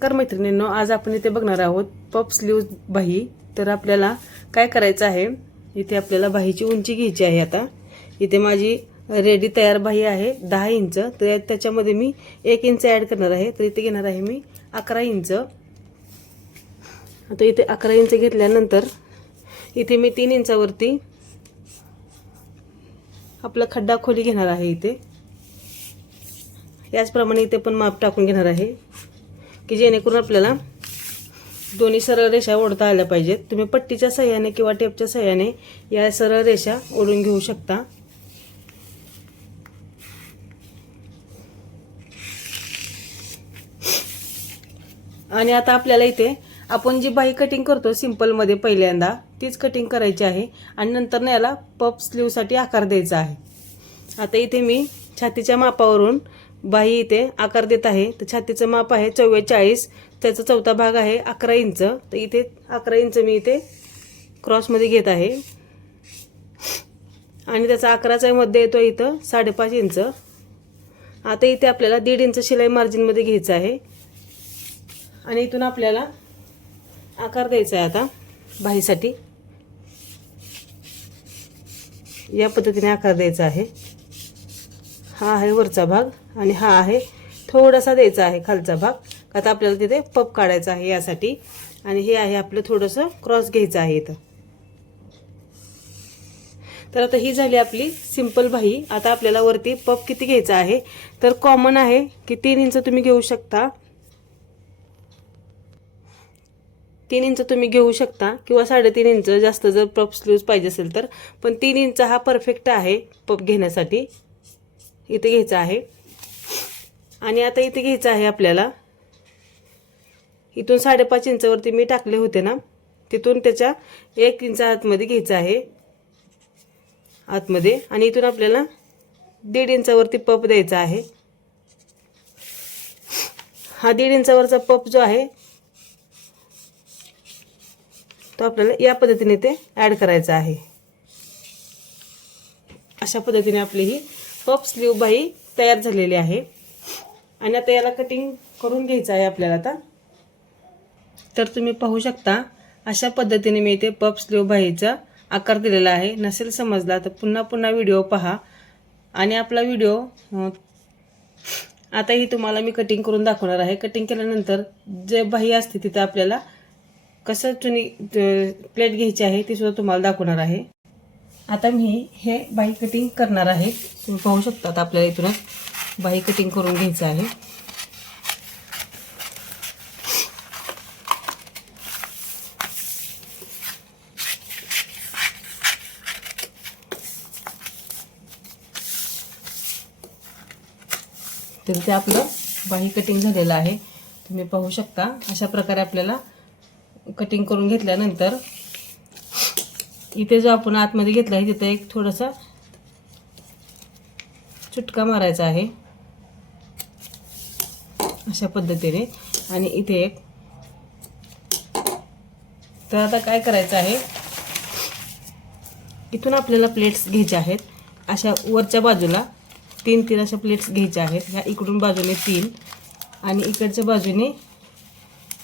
नमस्कार मैत्रिणींनो आज आपण इथे बघणार आहोत पप स्लीव बाही तर आपल्याला काय करायचं आहे? इथे आपल्याला बाहीची उंची घ्यायची आहे आता. इथे माझी रेडी तयार बाही आहे दहा इंच. तर त्याच्यामध्ये मी एक इंच ॲड करणार आहे. तर इथे घेणार आहे मी अकरा इंच. आता इथे अकरा इंच घेतल्यानंतर इथे मी तीन इंचावरती आपला खड्डा खोली घेणार आहे इथे. याचप्रमाणे इथे पण माप टाकून घेणार आहे. की जेणेकरून आपल्याला दोन्ही सरळ रेषा ओढता आल्या पाहिजेत. तुम्ही पट्टीच्या सहाय्याने किंवा टेपच्या सहाय्याने या सरळ रेषा ओढून घेऊ शकता. आणि आता आपल्याला इथे आपण जी बाही कटिंग करतो सिंपलमध्ये पहिल्यांदा तीच कटिंग करायची आहे आणि नंतर ना याला पप स्लीवसाठी आकार द्यायचा आहे. आता इथे मी छातीच्या मापावरून बाही इथे आकार देत आहे. तर छातीचं माप आहे चव्वेचाळीस. त्याचा चौथा भाग आहे अकरा इंच. तर इथे अकरा इंच मी इथे क्रॉसमध्ये घेत आहे. आणि त्याचा अकराचा मध्ये येतो इथं साडेपाच इंच. आता इथे आपल्याला दीड इंच शिलाई मार्जिनमध्ये घ्यायचं आहे. आणि इथून आपल्याला आकार द्यायचा आहे आता बाहीसाठी. या पद्धतीने आकार द्यायचा आहे. हा आहे वरचा भाग आणि हा आहे थोडासा द्यायचा आहे खालचा भाग. आता आपल्याला तिथे पप काढायचा आहे यासाठी. आणि हे आहे आपलं थोडंसं क्रॉस घ्यायचं आहे इथं. तर आता ही झाली आपली सिंपल भाई. आता आपल्याला वरती पप किती घ्यायचा आहे? तर कॉमन आहे की तीन इंच तुम्ही घेऊ शकता. तीन इंच तुम्ही घेऊ शकता किंवा साडेतीन इंच. जास्त जर पप स्लीव्ज पाहिजे असेल तर. पण तीन इंच हा परफेक्ट आहे पप घेण्यासाठी. इथे घ्यायचं आहे. आणि आता इथे घ्यायचं आहे आपल्याला. इथून साडेपाच इंचावरती मी टाकले होते ना. तिथून त्याच्या एक इंच आतमध्ये घ्यायचं आहे. आतमध्ये. आणि इथून आपल्याला दीड इंचावरती पप द्यायचा आहे. हा दीड इंचावरचा पप जो आहे तो आपल्याला या पद्धतीने ते ॲड करायचा आहे. अशा पद्धतीने आपली ही पप स्लीव बाई तयार झालेली आहे. आणि आता याला कटिंग करून घ्यायचं आहे आपल्याला आता. तर तुम्ही पाहू शकता अशा पद्धतीने मी इथे पप स्लीव बाहीचा आकार दिलेला आहे. नसेल समजला तर पुन्हा पुन्हा व्हिडिओ पहा. आणि आपला व्हिडिओ आता आताही तुम्हाला मी कटिंग करून दाखवणार आहे. कटिंग केल्यानंतर जे बाही असते तिथं आपल्याला कसं चुनी प्लेट घ्यायची आहे ती सुद्धा तुम्हाला दाखवणार आहे. आता मी हे बाही कटिंग करणार आहे. तुम्ही पाहू शकता आपल्याला इथूनच बाही कटिंग करून घ्यायचं आहे. तर ते आपलं बाही कटिंग झालेलं आहे. तुम्ही पाहू शकता अशा प्रकारे आपल्याला कटिंग करून घेतल्यानंतर इथे जो आपण आतमध्ये घेतला आहे तिथं एक थोडासा चुटका मारायचा आहे. अशा पद्धतीने. आणि इथे एक तर आता काय करायचं आहे? इथून आपल्याला प्लेट्स घ्यायच्या आहेत. अशा वरच्या बाजूला तीन तीन अशा प्लेट्स घ्यायच्या आहेत. ह्या इकडून बाजूने तीन आणि इकडच्या बाजूने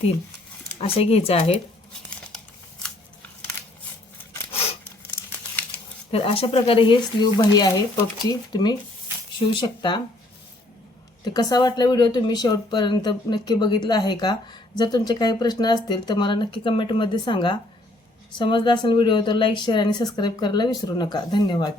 तीन. अशा घ्यायच्या आहेत. तर अशा प्रकारे हे स्लीव बाही आहे पपची तुम्ही शिवू शकता. तर कसा वाटला व्हिडिओ तुम्ही शेवटपर्यंत नक्की बघितला आहे का? जर तुमचे काही प्रश्न असतील तर मला नक्की कमेंटमध्ये सांगा. समजला असेल व्हिडिओ तर लाईक शेअर आणि सबस्क्राईब करायला विसरू नका. धन्यवाद.